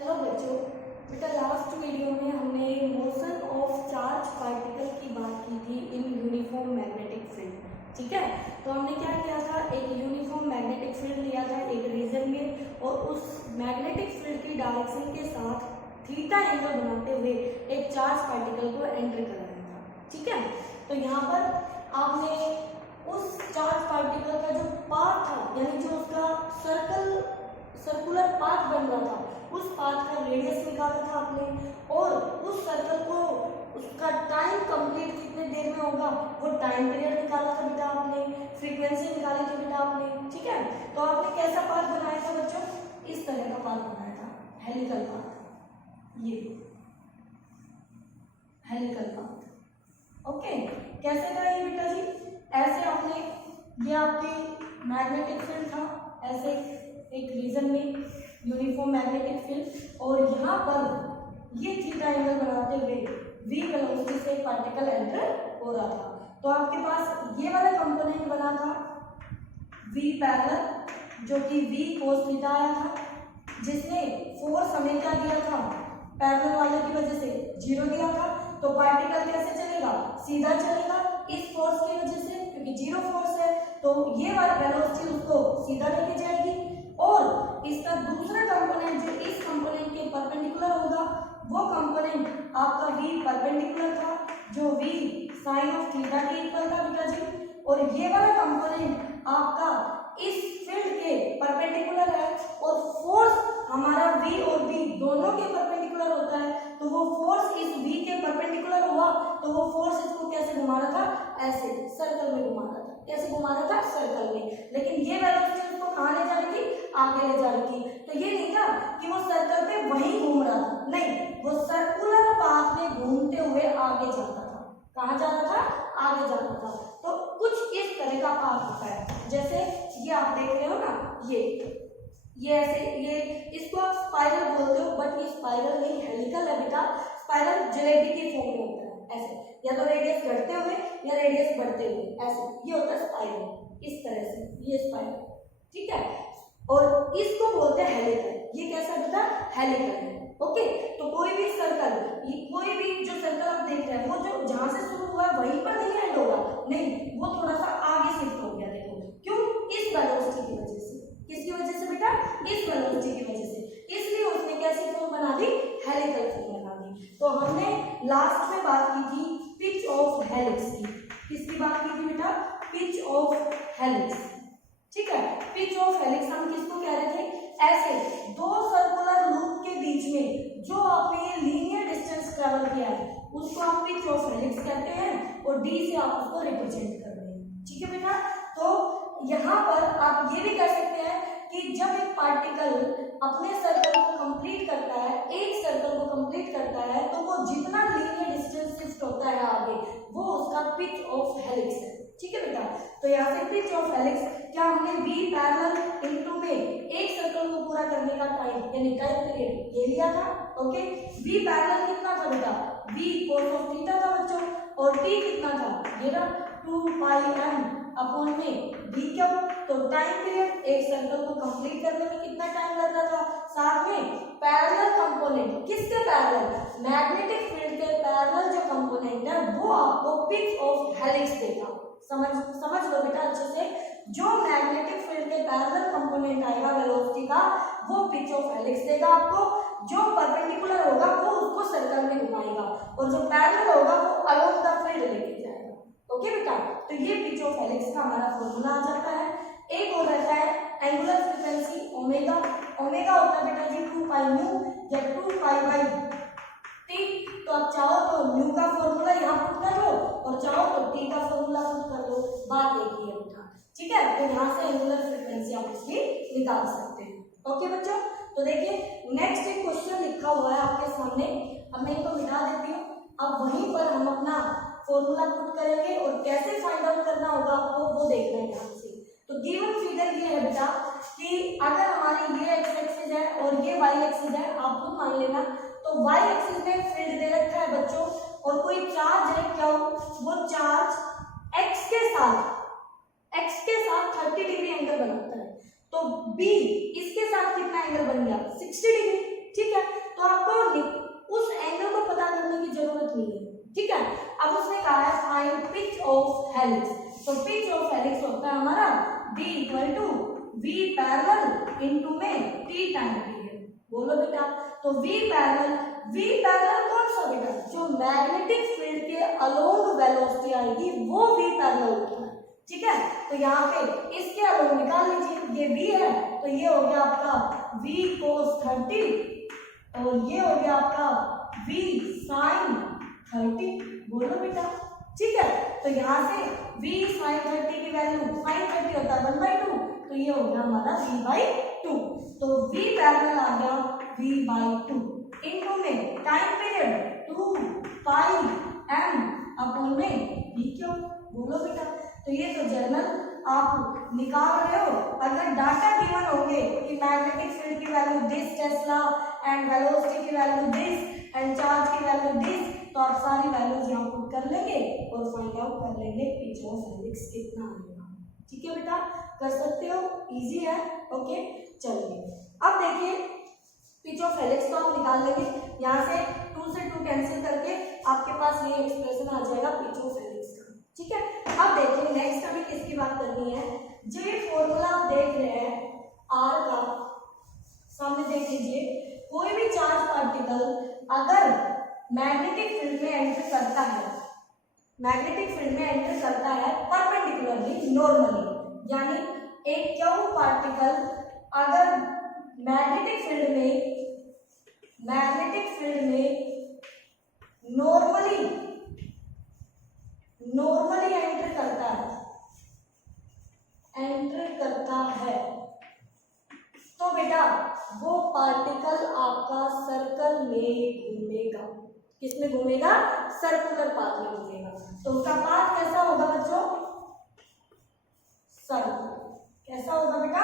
Hello बच्चों, बेटा last video में हमने मोशन ऑफ चार्ज पार्टिकल की बात की थी इन यूनिफॉर्म मैग्नेटिक फील्ड। ठीक है, तो हमने क्या किया था, एक यूनिफॉर्म मैग्नेटिक फील्ड लिया था एक रीजन में, और उस मैग्नेटिक फील्ड की डायरेक्शन के साथ थीटा एंगल बनाते हुए एक चार्ज पार्टिकल को एंटर कराया था। ठीक है, तो यहाँ पर आपने उस चार्ज पार्टिकल का जो पाथ था, यानी जो उसका सर्कुलर पाथ बन रहा था, उस पाथ का रेडियस निकाला था आपने, और उस सर्कल को उसका टाइम कंप्लीट कितने देर में होगा वो टाइम पीरियड निकाला था बेटा आपने, फ्रीक्वेंसी निकाली थी बेटा आपने। ठीक है, तो आपने कैसा पाथ बनाया था बच्चों, इस तरह का पाथ बनाया था, हेलिकल पाथ, ये हेलिकल पाथ। ओके, कैसे था ये बेटा जी, ऐसे आपने, ये आपकी मैग्नेटिक फील्ड था, ऐसे एक रीजन में यूनिफॉर्म मैग्नेटिक फील्ड, और यहाँ पर ये थीटा एंगल बनाते हुए v वेलोसिटी से पार्टिकल एंटर हो रहा था। तो आपके पास ये वाला कंपोनेंट बना था v पैरेलल, जो कि v cos थीटा आया था, जिसने फोर्स हमें क्या दिया था, पैरेलल वाले की वजह से 0 दिया था। तो पार्टिकल कैसे चलेगा, सीधा चलेगा इस फोर्स की वजह से, क्योंकि 0 फोर्स है, तो ये वाली वेलोसिटी उसको सीधा लेके जाएगी। और इसका दूसरा कंपोनेंट जो इस कंपोनेंट के परपेंडिकुलर होगा, वो कंपोनेंट आपका v परपेंडिकुलर था, जो v साइन ऑफ थीटा के इक्वल था बेटा जी, और ये वाला कंपोनेंट आपका इस फील्ड के परपेंडिकुलर है, और फोर्स हमारा v और v दोनों के परपेंडिकुलर होता है, तो वो फोर्स इस v के परपेंडिकुलर हुआ, तो वो फोर्स इसको कैसे घुमा रहा था, ऐसे सर्कल में घुमा रहा था। कैसे घुमा रहा था, सर्कल में, लेकिन ये वेलोसिटी उसको कहाँ ले जा रही थी, आगे ले जा रही थी। तो ये नहीं था कि वो सर्कल पे वहीं घूम रहा था, नहीं, वो सर्कुलर पाथ में घूमते हुए आगे जाता था। कहाँ जा रहा था, आगे जाता था। तो कुछ इस तरह का पाथ होता है, जैसे ये आप देख रहे हो ना, ये ऐसे, ये इसको आप स्पाइरल बोलते हो, बट ये स्पाइरल नहीं, हेलिकल है बेटा। स्पाइरल जलेबी की फॉर्म में होता है, ऐसे, या तो रेडियस घटते हुए या रेडियस बढ़ते हुए, ऐसे, ये होता है स्पाइरल, इस तरह से, ये स्पाइरल। ठीक है, और इसको बोलते हैं हेलिकल। ये कैसा बेटा, हेलिकल है। ओके, तो कोई भी सर्कल, कोई भी जो सर्कल आप देख रहे हैं, वो जो जहां से शुरू हुआ है वहीं पर नहीं एंड होगा, नहीं, वो थोड़ा सा आगे शिफ्ट हो गया। देखो क्यों, इस वेलोसिटी की वजह से। किसकी वजह से बेटा, इस वेलोसिटी की वजह से, इसलिए उसने कैसी फॉर्म बना दी, हेलिकल फॉर्म बना दी। तो हमने लास्ट में बात की थी पिच ऑफ हेलिक्स की। किसकी बात की थी बेटा, पिच ऑफ हेलिक्स। ठीक है, पिच ऑफ हेलिक्स हम किसको कह रहे थे, ऐसे दो सर्कुलर लूप के बीच में जो आपने ये लीनियर डिस्टेंस ट्रेवल किया है, उसको आप पिच ऑफ हेलिक्स कहते हैं, और डी से आप उसको रिप्रेजेंट कर रहे हैं। ठीक है बेटा, तो यहाँ पर आप ये भी कह सकते हैं कि जब एक पार्टिकल अपने सर्कल को कंप्लीट करता है, एक सर्कल को कंप्लीट करता है, तो वो जितना लीनियर डिस्टेंस शिफ्ट होता है आगे, वो उसका पिच ऑफ हेलिक्स है। ठीक है बेटा, तो यहाँ से पिच ऑफ हेलिक्स, क्या हमने v पैरेलल इनटू में एक सर्कल को पूरा करने का टाइम, यानी टाइम पीरियड ये लिया था। ओके, v पैरेलल कितना था बेटा, v cos ऑफ थीटा था बच्चों, और t कितना था, ये ना 2 पाई m अपॉन में v क्यों, तो टाइम पीरियड एक सर्कल को कंप्लीट करने में कितना टाइम लग रहा था, साथ में पैरेलल कंपोनेंट, किसके पैरेलल, मैग्नेटिक फील्ड के पैरेलल जो कंपोनेंट है वो आपको पिच ऑफ हेलिक्स देगा। समझ लो बेटा अच्छे से, जो मैग्नेटिक फील्ड के पैरेलल कंपोनेंट आएगा वेलोसिटी का, वो पिच ऑफ हेलिक्स देगा आपको। जो परपेंडिकुलर होगा वो उसको सर्कल में घुमाएगा, और जो पैरेलल होगा वो अलोंग द फील्ड लेके जाएगा। ओके बेटा, तो ये पिच ऑफ हेलिक्स का हमारा फॉर्मूला आ जाता है। एक और रहता है एंगुलर फ्रीक्वेंसी ओमेगा। ओमेगा होता है बेटा जी 2 पाई न्यू या 2 पाई बाई टी। तो आप चाहो तो न्यू का फॉर्मूला यहाँ पुट कर लो, और चाहो तो टी का फॉर्मूला पुट कर लो, बात एक ही है बेटा। ठीक है, तो यहाँ से एंगुलर फ्रीक्वेंसी आप उसकी निकाल सकते हैं। ओके बच्चों, तो देखिए नेक्स्ट एक क्वेश्चन लिखा हुआ है आपके सामने, अब मैं इनको मिटा देती हूँ। अब वहीं पर हम अपना फॉर्मूला पुट करेंगे, और कैसे फाइंड आउट करना होगा आपको वो देखना है ध्यान से। तो गिवन फिगर ये है बेटा कि अगर हमारी ये एक्स एक्सिस है और ये वाई एक्सिस है, आप खुद मान लेना, तो वाई एक्सिस में फील्ड दे रखा है बच्चों, और कोई चार्ज है क्या, वो चार्ज एक्स के साथ 30 डिग्री एंगल बनाता है, तो बी इसके साथ कितना एंगल बन गया, 60 डिग्री। ठीक है, अब उसने कहा है फाइंड पिच ऑफ हेलिक्स, तो पिच ऑफ हेलिक्स होता है हमारा b equal to v parallel into में t टाइम p है। बोलो बेटा, तो v पैरेलल कौन सा बेटा, जो मैग्नेटिक फील्ड के अलोंग वेलोसिटी आएगी वो v पैरेलल होता है, ठीक है। तो यहाँ पे इसके अलोंग निकाल लीजिए, ये v है तो ये हो गया आपका v cos 30 और ये हो गया आपका v sin 30। बोलो बेटा, ठीक है। तो यहाँ से v sin 30 की वैल्यू, sin 30 होता है 1/2, तो ये हो गया हमारा v/2, तो v पैरेलल आ गया v/2 इनको में टाइम पीरियड 2πm अपॉन में v क्यों। बोलो बेटा, तो ये तो जर्नल आप निकाल रहे हो, अगर डाटा गिवन होंगे कि मैग्नेटिक फील्ड की value this Tesla and velocity की वैल्यू दिस एंड चार्ज की वैल्यू दिस, तो आप सारी वैल्यूज यहाँ पुट कर लेंगे और फाइंड आउट कर लेंगे पिच ऑफ हेलिक्स कितना आएगा। ठीक है बेटा, कर सकते हो, इजी है। ओके चलिए अब देखिए पिच ऑफ हेलिक्स को आप निकाल लेंगे, यहाँ से 2 से 2 कैंसिल करके आपके पास ये एक्सप्रेशन आ जाएगा पिच ऑफ हेलिक्स का। ठीक है, अब देखिए नेक्स्ट हमें किसकी बात करनी है, जो ये फॉर्मूला आप देख रहे हैं आर का, सामने देख लीजिए, कोई भी चार्ज पार्टिकल अगर मैग्नेटिक फील्ड में एंटर करता है, मैग्नेटिक फील्ड में एंटर करता है परपेंडिकुलरली नॉर्मली, यानी एक क्यू पार्टिकल अगर मैग्नेटिक फील्ड में नॉर्मली एंटर करता है तो बेटा वो पार्टिकल आपका सर्कल में घूमेगा। किसमें घूमेगा? सर्कुलर पाथ में घूमेगा। तो उसका पाथ कैसा होगा बच्चों? सर्कुलर। कैसा होगा बेटा?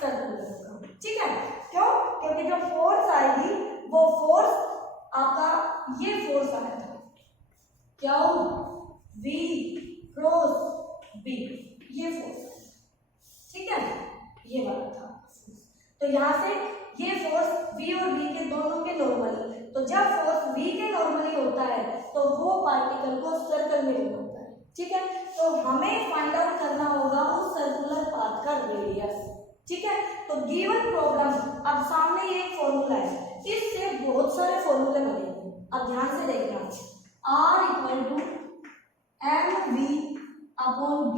सर्कुलर होगा। ठीक है, क्यों? क्योंकि जो फोर्स आएगी वो फोर्स आपका ये फोर्स आया था क्या, V क्रॉस B, ये फोर्स, ठीक है, ये वाला था। तो यहाँ से ये फोर्स V और B के दोनों के नॉर्मली, तो जब फोर्स V के नॉर्मली होता है तो वो पार्टिकल को सर्कल में घुमाता है। ठीक है, तो हमें फाइंड आउट करना होगा उस सर्कुलर पाथ का रेडियस। ठीक है, तो गिवन प्रॉब्लम, अब सामने ये एक फॉर्मूला है, इससे बहुत सारे फॉर्मूले बनेंगे। अब ध्यान से देखना, R equal to mv upon b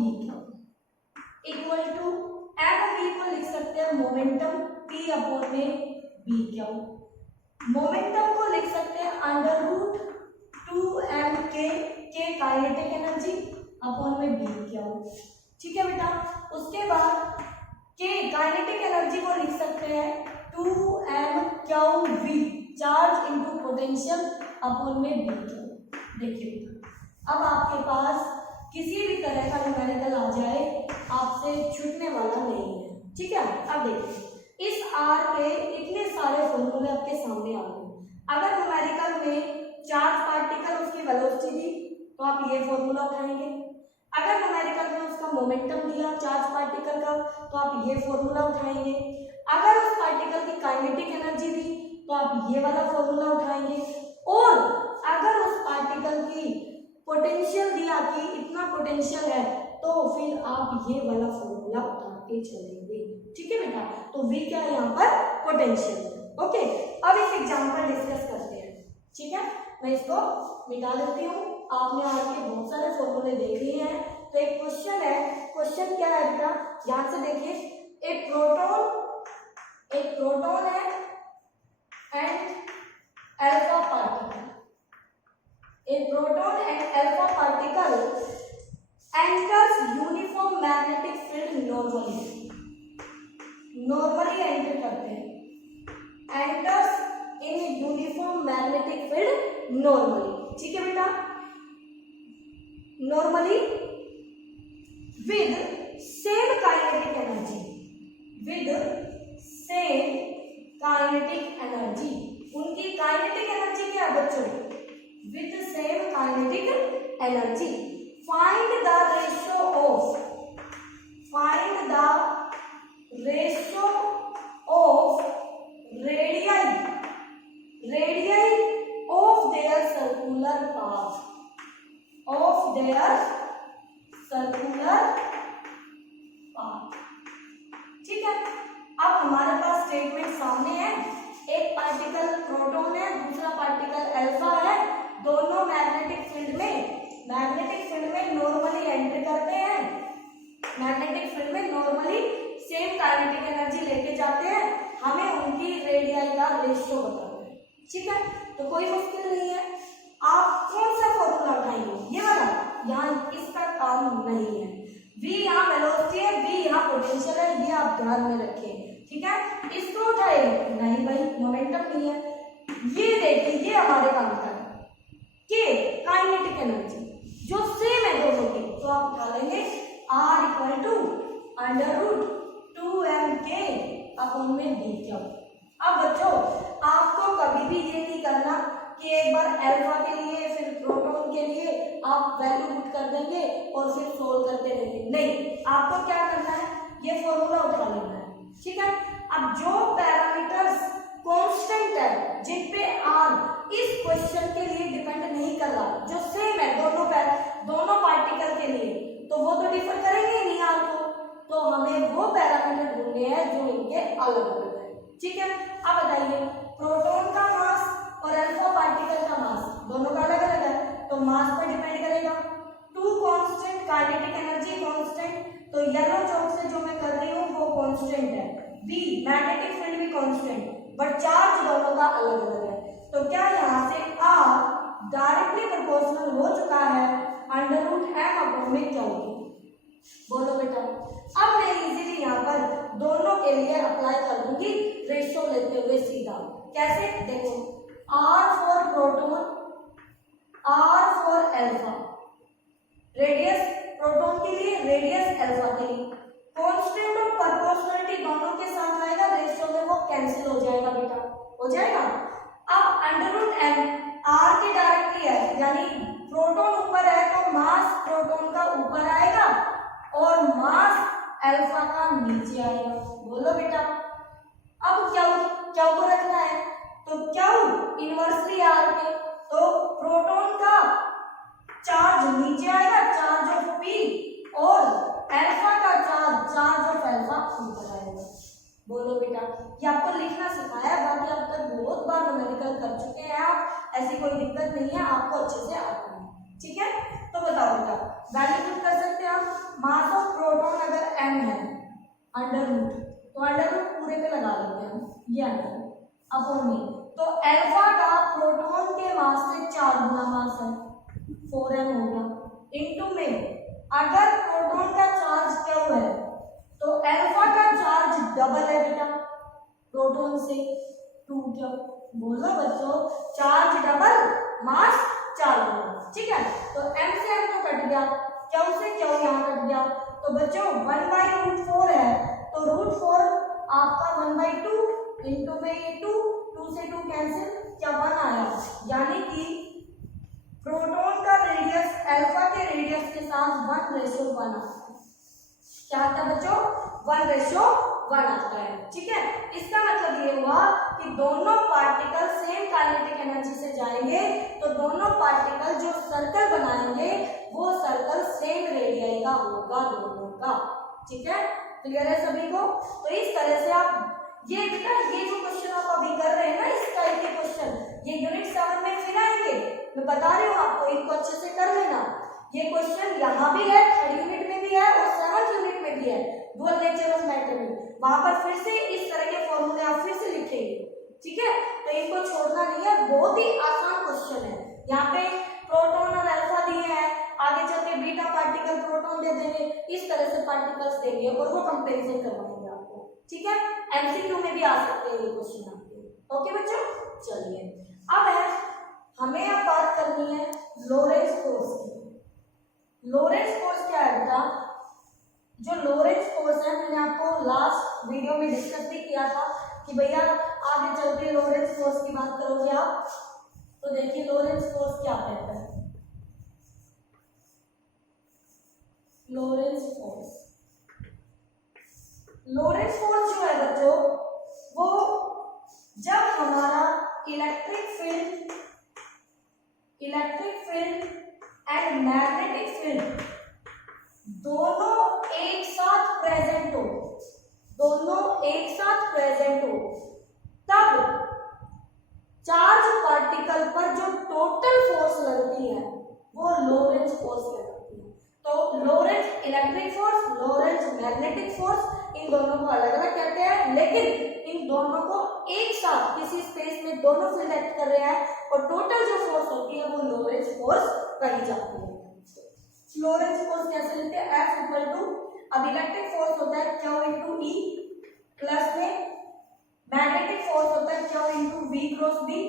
equal to mv को लिख सकते हैं मोमेंटम, p अपॉन में b क्यू, मोमेंटम को लिख सकते हैं under root 2mk, k kinetic energy upon में b क्यू। ठीक है बेटा, उसके बाद k काइनेटिक एनर्जी को लिख सकते हैं 2m/v charge into potential upon में b क्यू। देखिए बेटा, अब आपके पास किसी भी तरह का न्यूमेरिकल आ जाए आपसे छूटने वाला नहीं है। ठीक है, अब देखिए इस R के इतने सारे फॉर्मूले आपके सामने आ गए। अगर न्यूमेरिकल में चार्ज पार्टिकल उसकी वेलोसिटी दी तो आप ये फॉर्मूला उठाएंगे, अगर न्यूमेरिकल में उसका मोमेंटम दिया चार्ज पार्टिकल का तो आप ये फॉर्मूला उठाएंगे, अगर उस पार्टिकल की काइनेटिक एनर्जी दी तो आप ये वाला फॉर्मूला उठाएंगे, और अगर उस पार्टिकल की पोटेंशियल दिया कि इतना पोटेंशियल है तो फिर आप ये वाला फॉर्मूला उठा के चलेंगे। ठीक है बेटा, तो V क्या है यहाँ पर? पोटेंशियल। ओके, अब एक एग्जांपल डिस्कस करते हैं। ठीक है, मैं इसको मिटा देती हूँ, आपने आज के बहुत सारे फॉर्मूले देख लिए हैं। तो एक क्वेश्चन है, क्वेश्चन क्या है बेटा, ध्यान से देखिए, एक प्रोटॉन है and alpha particle, a proton and alpha particle enters uniform magnetic field normally enter करते हैं, enters in uniform magnetic field normally। ठीक है बेटा, normally with same kinetic energy, उनकी काइनेटिक एनर्जी क्या है बच्चों? with the same kinetic energy, find the ratio of radii of their circular path statement सामने है, एक पार्टिकल प्रोटॉन है, दूसरा पार्टिकल अल्फा है, दोनों मैग्नेटिक फील्ड में नॉर्मली एंटर करते हैं, मैग्नेटिक फील्ड में नॉर्मली सेम काइनेटिक एनर्जी लेके जाते हैं, हमें उनकी रेडियाई का रेशियो बताना है। ठीक है, तो कोई मुश्किल नहीं है। आप कौन सा फॉर्मूला उठाएंगे, ये वाला, यहाँ इसका काम नहीं है। v यहाँ वेलोसिटी है, v यहाँ पोटेंशियल है, ये आप ध्यान में रखें। ठीक है, इसको उठाए नहीं भाई, मोमेंटम नहीं है। ये देखिए, ये हमारे काम का है कि काइनेटिक एनर्जी जो सेम है दोनों की, तो आप उठा लेंगे R इक्वल टू √2mk/d3। अब बच्चों, आपको कभी भी ये नहीं करना कि एक बार अल्फा के लिए फिर प्रोटॉन के लिए आप वैल्यू पुट कर देंगे और फिर सोल्व करते रहेंगे, नहीं, आपको क्या करना है, ये फॉर्मूला उठा लेना है। ठीक है, अब जो पैरामीटर्स कांस्टेंट है, जिन पे R इस क्वेश्चन के लिए डिपेंड नहीं कर रहा, जो सेम है दोनों पार्टिकल के लिए, तो वो तो डिफर करेंगे नहीं R को, तो हमें वो पैरामीटर ढूंढने हैं जो इनके अलग अलग है। ठीक है, अब बताइए, प्रोटॉन का मास और अल्फा पार्टिकल का मास दोनों का अलग अलग है, तो मास पर डिपेंड करेगा। Two constant, kinetic energy constant, तो येलो चौक से जो मैं कर रही हूँ वो कांस्टेंट है। बी मैग्नेटिक फील्ड भी कांस्टेंट, बट चार्ज दोनों का अलग अलग है। तो क्या यहाँ से R डायरेक्टली प्रोपोर्शनल हो चुका है √m/m²? बोलो बेटा। अब मैं इजीली यहाँ पर दोनों के लिए अप्लाई कर दूंगी रेशियो लेते हुए सीधा। कैसे, देखो, R for proton, R for alpha, radius proton के लिए, रेडियस अल्फा के लिए, कांस्टेंट और प्रोपोर्शनलिटी दोनों के साथ आएगा, रेशियो में वो कैंसिल हो जाएगा बेटा, हो जाएगा। अब √m R के डायरेक्टली है, यानी प्रोटॉन ऊपर है तो मास प्रोटॉन का ऊपर आएगा और मास अल्फा का नीचे आएगा। बोलो बेटा। अब क्या को रखना है, तो क्या इनवर्सली R के, तो प्रोटॉन का चार्ज नीचे आएगा, चार्ज ऑफ P, और अल्फा का चार्ज ऑफ अल्फा ऊपर आएगा। बोलो बेटा, ये आपको लिखना सिखाया है, बाकी अब तक बहुत बार न्यूमेरिकल कर चुके हैं आप, ऐसी कोई दिक्कत नहीं है, आपको अच्छे से आता है। ठीक है, तो बताओ बेटा, वैल्यू पुट कर सकते हैं आप। मास ऑफ प्रोटॉन अगर m है, √, तो √ पूरे पे लगा लेते हैं, ये अपॉन में, तो अल्फा का प्रोटॉन के मास से 4 गुना मास है, 4m हो गया, इनटू में अगर प्रोटॉन का चार्ज क्यू है तो अल्फा का चार्ज डबल है बेटा प्रोटॉन से, 2q। बोलो बच्चों, चार्ज डबल, मास 4 गुना। ठीक है, तो m से m तो कट गया, q से q यहाँ कट गया, तो बच्चों 1/√4 है, तो √4 आपका 1/2, इनटू में ये 2 से 2 कैंसिल, क्या 1 आया, यानी कि प्रोटॉन का रेडियस अल्फा के रेडियस के साथ 1:1 आता है। क्या आता है बच्चों, 1:1 आता है। ठीक है, इसका मतलब ये हुआ कि दोनों पार्टिकल सेम काइनेटिक एनर्जी से जाएंगे, तो दोनों पार्टिकल जो सर्कल बनाएंगे वो सर्कल सेम रेडियस का होगा दोनों का। ठीक है, क्लियर है सभी को। तो इस तरह से आप ये बेटा, ये जो क्वेश्चन आप अभी कर रहे हैं ना, इस टाइप के क्वेश्चन, ये यूनिट 7 में फिर आएंगे, मैं बता रही हूँ आपको, इनको अच्छे से कर लेना। ये क्वेश्चन यहाँ भी है, 3rd यूनिट में भी है और 7th यूनिट में भी है, डुअल नेचर ऑफ मैटर में, वहां पर फिर से इस तरह के फॉर्मूले आप फिर से लिखेंगे। ठीक है, तो इनको छोड़ना नहीं है, बहुत ही आसान क्वेश्चन है। यहाँ पे प्रोटॉन और अल्फा दिए हैं, आगे चल के बीटा पार्टिकल प्रोटॉन दे देंगे, इस तरह से पार्टिकल्स देंगे और वो कंपेरिजन करवाएंगे आपको। ठीक है, एमसीक्यू में भी आ सकते हैं ये क्वेश्चन आपके। ओके बच्चों, चलिए अब है, हमें अब बात करनी है लोरेंट्ज फोर्स की। लोरेंट्ज फोर्स क्या है बेटा, जो लोरेंट्ज फोर्स है, मैंने आपको लास्ट वीडियो में डिस्कस भी किया था कि भैया आगे चल के लोरेंट्ज फोर्स की बात करोगे आप, तो देखिए लोरेंट्ज फोर्स क्या कहता है। लोरेंट्ज फोर्स, लोरेंट्ज फोर्स जो है बच्चों, वो जब हमारा electric field and magnetic field दोनों एक साथ प्रेजेंट हो, फोर्स कहलाती है। तो Lorentz electric force, Lorentz magnetic force, इन दोनों को अलग अलग कहते हैं, लेकिन इन दोनों को एक साथ किसी स्पेस में दोनों फील्ड एक्ट कर रहे हैं और टोटल जो फोर्स होती है वो लोरेंज फोर्स कही जाती है। लोरेंज फोर्स कैसे लिखते हैं? F इक्वल टू, अब इलेक्ट्रिक फोर्स होता है Q इंटू E, प्लस में मैग्नेटिक फोर्स होता है Q into V cross B,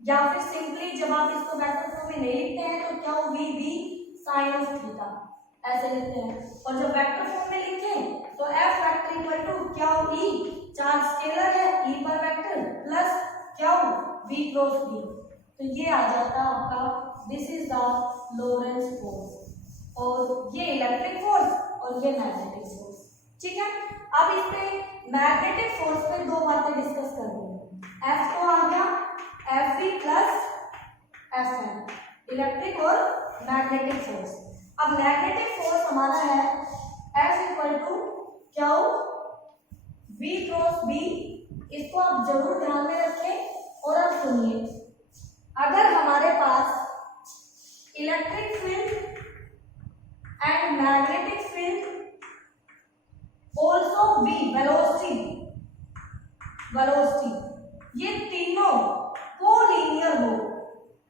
या फिर सिंपली जब आप इसको वेक्टर फॉर्म में नहीं लिखते हैं तो Q V B sine of theta ऐसे लिखते हैं, और जब वेक्टर फॉर्म में लिखें तो F vector equal to Q E, charge scalar है E पर vector, plus Q V cross B, तो ये आ जाता है आपका, this is the Lorentz force, और ये इलेक्ट्रिक फोर्स और ये मैग्नेटिक फोर्स। ठीक है, अब इस पे मैग्नेटिक फोर्स पे दो बातें डिस्कस कर देंगे। F तो आ गया Fv प्लस Fn, इलेक्ट्रिक और मैग्नेटिक फोर्स। अब मैग्नेटिक फोर्स हमारा है F equal to Q V cross B, इसको आप जरूर ध्यान में रखें। और अब सुनिए, अगर हमारे पास electric field and magnetic field also V velocity, ये तीनों कोलिनियर हो।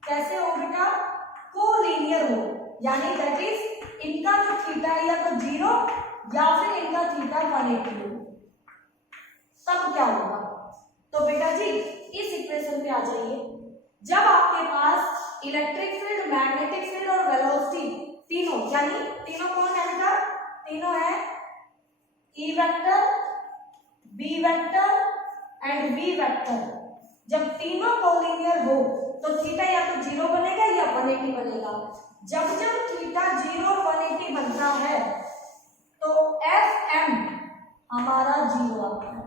कैसे हो बेटा? कोलिनियर हो, यानी दैट इज इनका जो थीटा है या तो 0 या फिर इनका थीटा 180 हो, तब क्या होगा? तो बेटा जी इस इक्वेशन पे आ जाइए। जब आपके पास इलेक्ट्रिक फील्ड, मैग्नेटिक फील्ड और वेलोसिटी तीनों, यानी तीनों कौन है बेटा? तीनों है E vector, B vector and V vector. जब तीनों कोलिनियर हो तो थीटा या तो 0 बनेगा या 180 बनेगा। जब जब थीटा 0 180 बनता है तो Fm हमारा 0 आता है,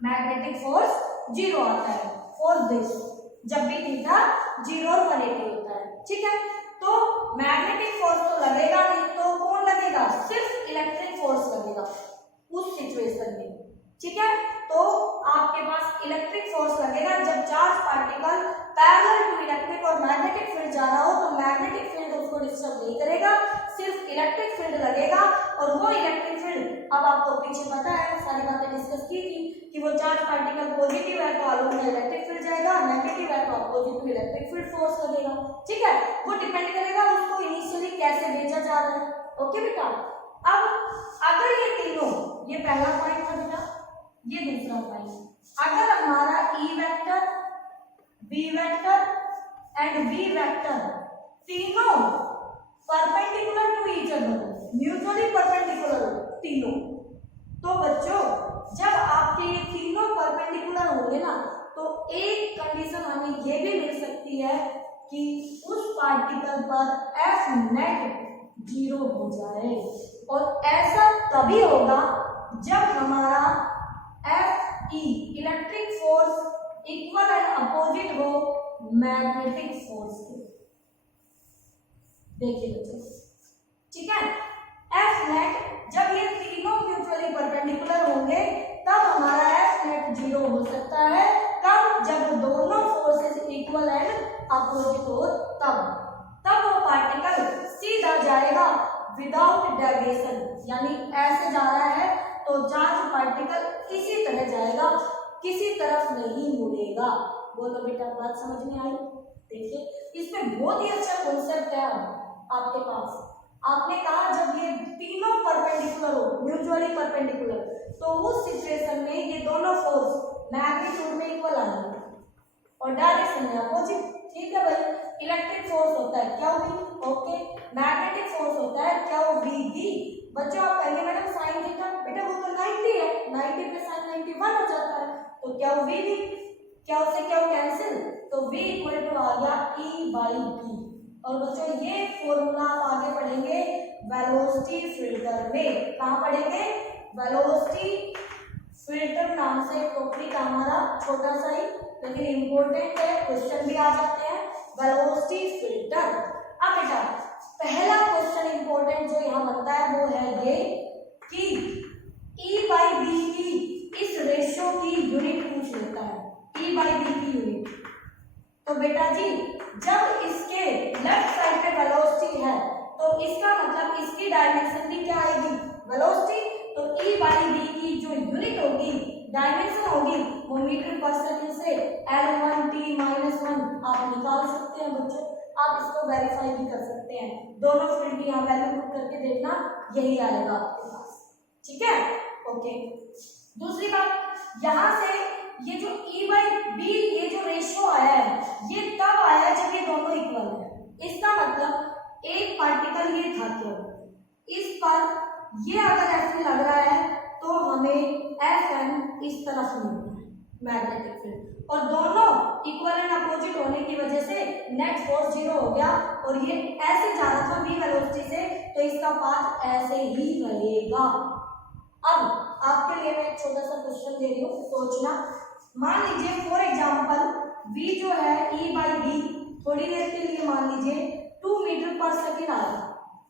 मैग्नेटिक फोर्स 0 आता है फॉर दिस, जब भी थीटा 0 और 180 होता है। ठीक है, तो मैग्नेटिक फोर्स तो लगेगा नहीं, तो कौन लगेगा? सिर्फ इलेक्ट्रिक फोर्स लगेगा उस सिचुएशन में। ठीक है, तो आपके पास इलेक्ट्रिक फोर्स लगेगा जब charge particle parallel to electric और मैग्नेटिक फील्ड जा रहा हो, तो मैग्नेटिक फील्ड उसको डिस्टर्ब नहीं करेगा, सिर्फ इलेक्ट्रिक फील्ड लगेगा। और वो इलेक्ट्रिक फील्ड, अब आपको पीछे पता है, सारी बातें डिस्कस की थी कि वो चार्ज पार्टिकल पॉजिटिव है तो अलोंग में इलेक्ट्रिक फील्ड जाएगा, नेगेटिव है तो opposite to electric field force लगेगा। ठीक है, वो डिपेंड करेगा उसको इनिशियली कैसे भेजा जा रहा है। ओके बेटा, अब अगर ये तीनों, ये पहला पॉइंट था बेटा, ये दूसरा पॉइंट, अगर हमारा E vector, B vector and V vector तीनों perpendicular to each other, mutually perpendicular तीनों, तो बच्चों जब आपके ये तीनों परपेंडिकुलर होंगे ना, तो एक कंडीशन हमें ये भी मिल सकती है कि उस पार्टिकल पर F नेट 0 हो जाए, और ऐसा तभी होगा जब हमारा Fe electric force equal and opposite हो मैग्नेटिक फोर्स के। देखिए बच्चों, ठीक है, F नेट जब ये तीनों म्यूचुअली परपेंडिकुलर होंगे तब हमारा F नेट 0 हो सकता है। कब? जब दोनों फोर्सेस इक्वल एंड अपोजिट हो, तब वो पार्टिकल सीधा जाएगा विदाउट डेविएशन, यानी ऐसे जा रहा है तो चार्ज पार्टिकल इसी तरह जाएगा, किसी तरफ नहीं मुड़ेगा। बोलो बेटा, बात समझ में आई? देखिए इसमें बहुत ही अच्छा कॉन्सेप्ट है आपके पास। आपने कहा जब ये तीनों परपेंडिकुलर हो, म्यूचुअली परपेंडिकुलर, तो उस सिचुएशन में ये दोनों फोर्स मैग्नीट्यूड में इक्वल आएंगे और डायरेक्शन में अपोजिट। ठीक है भाई, इलेक्ट्रिक फोर्स होता है क्या V, ओके, मैग्नेटिक फोर्स होता है क्या VB। बच्चों आप कहेंगे मैडम साइन थीटा, बेटा वो तो 90 है, 90 पे साइन 91 हो जाता है, तो क्या VB, क्या से क्या कैंसिल, तो V इक्वल टू आ गया E/B। और बच्चों ये फॉर्मूला आप आगे पढ़ेंगे वेलोसिटी फिल्टर में। कहाँ पढ़ेंगे? वेलोसिटी फिल्टर नाम से टॉपिक हमारा छोटा सा ही लेकिन इम्पोर्टेंट है, क्वेश्चन भी आ जाते हैं वेलोसिटी फिल्टर। अब बेटा पहला क्वेश्चन इंपॉर्टेंट जो यहाँ बनता है वो है ये कि E/B की इस रेशियो की यूनिट पूछ लेता है, E/B की यूनिट। तो बेटा जी जब इसके डायमेंशन होगी वो मीटर पर सेकंड से L1T-1 आप निकाल सकते हैं बच्चों। आप इसको वेरीफाई भी कर सकते हैं, दोनों फील्ड की यहाँ वैल्यू पुट करके देखना, यही आएगा आपके पास। ठीक है, ओके। दूसरी बात, यहाँ से ये जो E/B ये जो रेशियो आया है ये तब आया है जब ये दोनों इक्वल है। इसका मतलब एक पार्टिकल ये था केवल, इस पर ये अगर ऐसे लग रहा है तो हमें Fn इस तरफ मिलता है मैग्नेटिक फील्ड, और दोनों इक्वल एंड अपोजिट होने की वजह से नेट फोर्स 0 हो गया, और ये ऐसे जा रहा था v वेलोसिटी से, तो इसका पाथ ऐसे ही रहेगा। अब आपके लिए मैं एक छोटा सा क्वेश्चन दे रही हूँ, सोचना। मान लीजिए फॉर एग्जांपल v जो है E/B थोड़ी देर के लिए मान लीजिए 2 मीटर पर सेकेंड आ रहा है,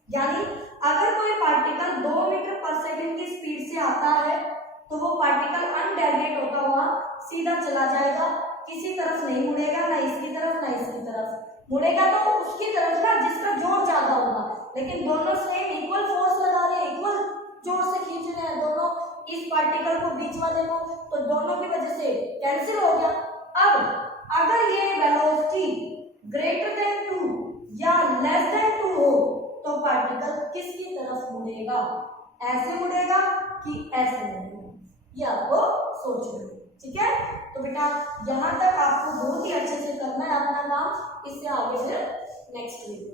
यानी अगर कोई पार्टिकल 2 मीटर पर सेकेंड की स्पीड से आता है तो वो पार्टिकल अनडेविएट होता हुआ सीधा चला जाएगा, किसी तरफ नहीं मुड़ेगा, ना इसकी तरफ ना इसकी तरफ मुड़ेगा, तो उसकी तरफ ना जिसका जोर ज्यादा होगा, लेकिन दोनों सेम इक्वल फोर्स लगा रहे हैं, इक्वल जोर से खींच रहे हैं दोनों इस पार्टिकल को, बीच वाले को, तो दोनों की वजह से कैंसिल हो गया। अब अगर ये वेलोसिटी ग्रेटर देन 2 या लेस देन 2 हो तो पार्टिकल किसकी तरफ मुड़ेगा, ऐसे मुड़ेगा कि ऐसे मुड़ेगा, ये आपको सोचना है। ठीक है, तो बेटा यहाँ तक आपको बहुत ही अच्छे से करना है अपना काम, इससे आगे फिर नेक्स्ट वीक।